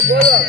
அலங்கார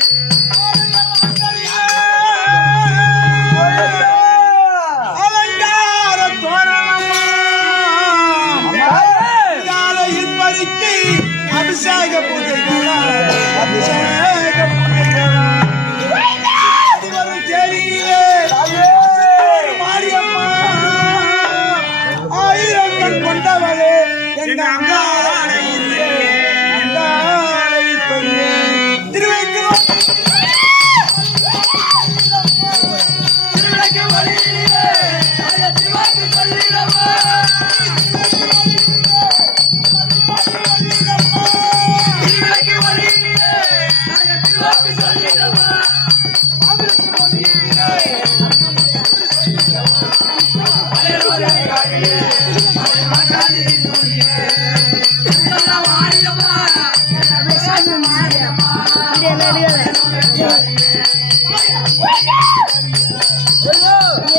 Yeah.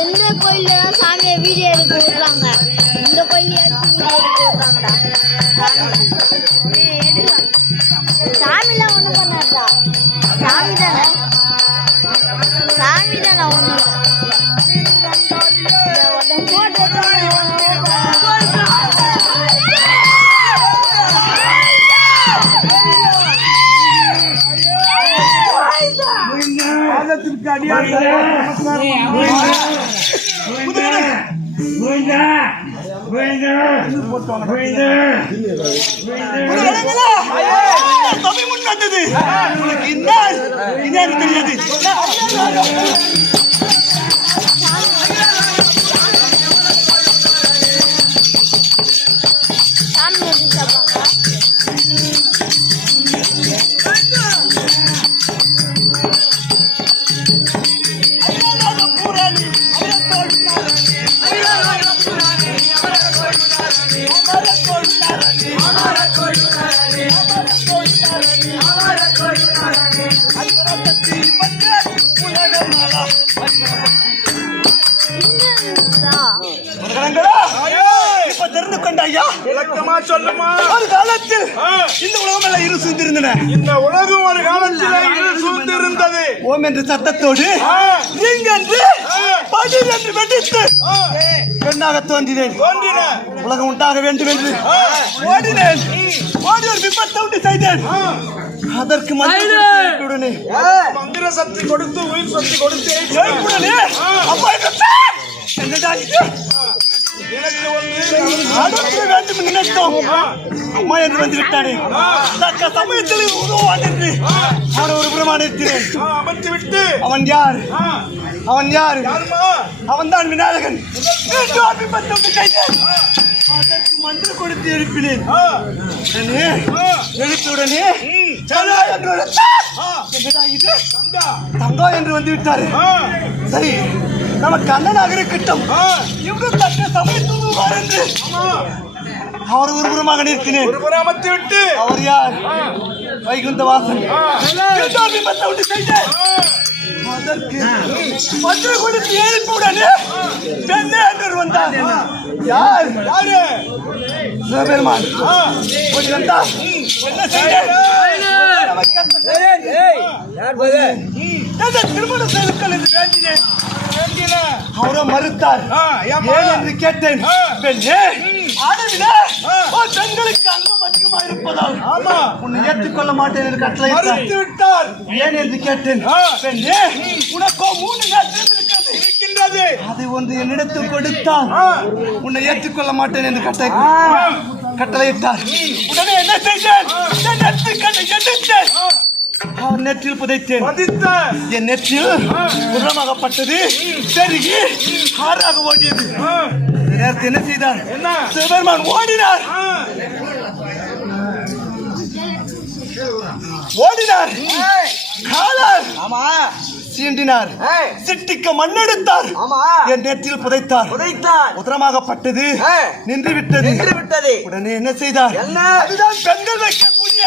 எந்த கோயில்ல சாமியை வீடியோ எடுக்க விடுறாங்க இந்த கோயில சாமிலாம் ஒன்றும் பண்ணாதா சாமி தானே சாமி தானே ஒன்றும் தம்பி முன் வந்தது உனக்கு என்ன என்னன்னு தெரியாது சாமி விளக்கமா சொல்லுமா? ஒரு காலத்தில் இந்த உலகம் எல்லாம் இரு சூழ்ந்திருந்தன. இந்த உலகம் ஒரு காலத்தில் இருள் சூழ்ந்திருந்தது. ஓம் என்ற சத்தத்தோடு ஆ, இங்கென்று பதில் என்று வெடித்து ஆ, பெண்ணாக தோன்றினேன். தோன்றின. உலகம் உண்டாக வேண்டும் என்று ஓடினேன். ஓடி ஒரு விபத்தை உண்டு செய்தேன். அதற்கு மந்திரத்துடனே மந்திர சக்தி கொடுத்து உயிர் சக்தி கொடுத்து. எழுப்புடனே அப்பா இந்த பேர் என்னடா இது? எனக்கு வந்து அடக்க வேண்டும் நினைத்தோம். அம்மா என்று வந்து விட்டானே தக்க சமயத்தில் உதவான் என்று அவன் ஒரு ஆ, அமர்த்தி விட்டு. அவன் யார்? அவன் யார்? அவன் தான் விநாயகன். அதற்கு மந்திரம் கொடுத்து எழுப்பினேன். எழுப்பியுடனே தங்கா என்று வந்து விட்டாரு சரி இருக்கட்டும் ஆ, இவரும் தக்க சமயத்தில் உருவார் என்று. அவர் ஒரு புறமாக அமர்த்தி விட்டு அவர் யார்? வைகுந்த வாசன் விபத்தை உண்டு செய்தேன் மற்ற கொடுத்து எழுப்புடனே பெண்ணே என்று வந்தார் யார்? யாரு? சிவபெருமான். ஓடி வந்தார் என்ன செய்தேன் இந்த திருமண செயலுக்கள் என்று வேண்டினேன். அவரோ மறுத்தார்? ஏன் என்று கேட்டேன். பெண்ணே ஆடவிலே பெண்களுக்கு அங்கம் அதிகமாக இருப்பதால். ஆமா. உன்னை ஏற்றுக்கொள்ள மாட்டேன் என்று கட்டளை மறுத்து விட்டார் ஏன் என்று கேட்டேன். பெண்ணே உனக்கோ மூணு இருக்கிறது இருக்கின்றது. அதை ஒன்று என்னிடத்தில் கொடுத்தான் ஆ, உன்னை ஏற்றுக்கொள்ள மாட்டேன் என்று கட்டளை கட்டளையிட்டார். உடனே என்ன செய்தேன்? கண்ணை எடுத்தேன் நெற்றில் புதைத்தேன். பதித்த என் நெற்றில் குற்றமாகப்பட்டது பெருகி ஆறாக ஓடியது. நேரத்தில் என்ன செய்தார்? சிவபெருமான் ஓடினார். ஓடினார். காலால். ஆமா. சீண்டினார். சிட்டிக்க மண்ணெடுத்தார் என் நெற்றில் புதைத்தார். உதைத்தான் உதரமாகப்பட்டது ஏய், நின்று விட்டது நின்று விட்டது உடனே என்ன செய்தார்? அதுதான் பெண்கள் வைக்கக்கூடிய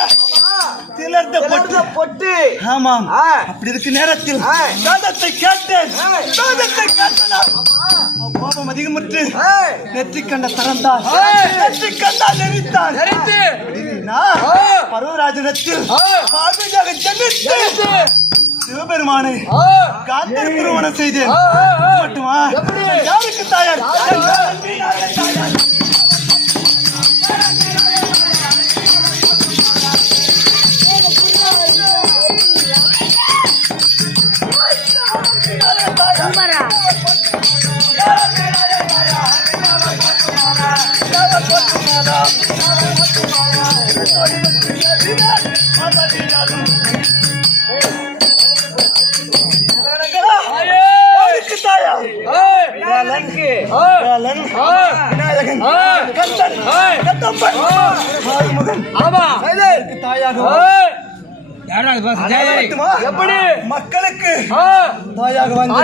திலர்ந்த பொட்டு. பொட்டு. ஆமாம். அப்படி இருக்கு நேரத்தில். வேதத்தை கேட்டேன். வேதத்தை கேட்டனால் கோபம் அதிகமுற்று ஏய், நெற்றி கண்ட திறந்தார். நெற்றி கண்டா நெறித்தார். நெறித்து. பருவராஜனத்தில். பார்வையாக. சிவபெருமானை காந்தர் திருமணம் செய்தேன். மட்டுமா? யாருக்கு தாயார் கும்பரா யாருக்கு எப்படி மக்களுக்கு ஆ, தாயாக வந்து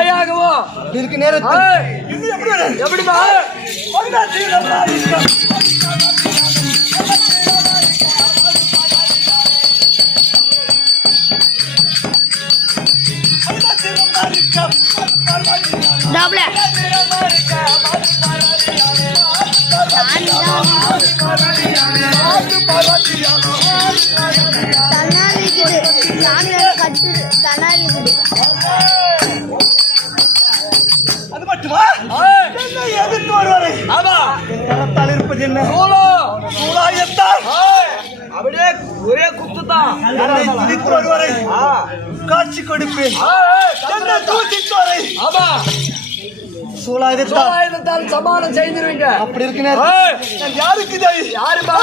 இருக்கு நேரத்தில் ஏய், இது எப்படி எப்படிமா டபுள் தன்னார் இருக்குது சாமியோட கட்டு தன்னார் இருக்குது அது மட்டுமா? என்னை எதிர்த்து வருவரை ஆமா. கரத்தால் இருப்பது என்ன? ஏய், அப்படியே ஒரே குத்துதான். என்னை துதித்து வருவரை ஆ, காட்சி கொடுப்பேன். என்னை தூசித்து வரை ஆமா. சோலாயுதத்தால். சமானம் செய்திருவீங்க. அப்படி இருக்கு நேரம் ஏய், நான் யாருக்கு ஜெய்? யாருமா?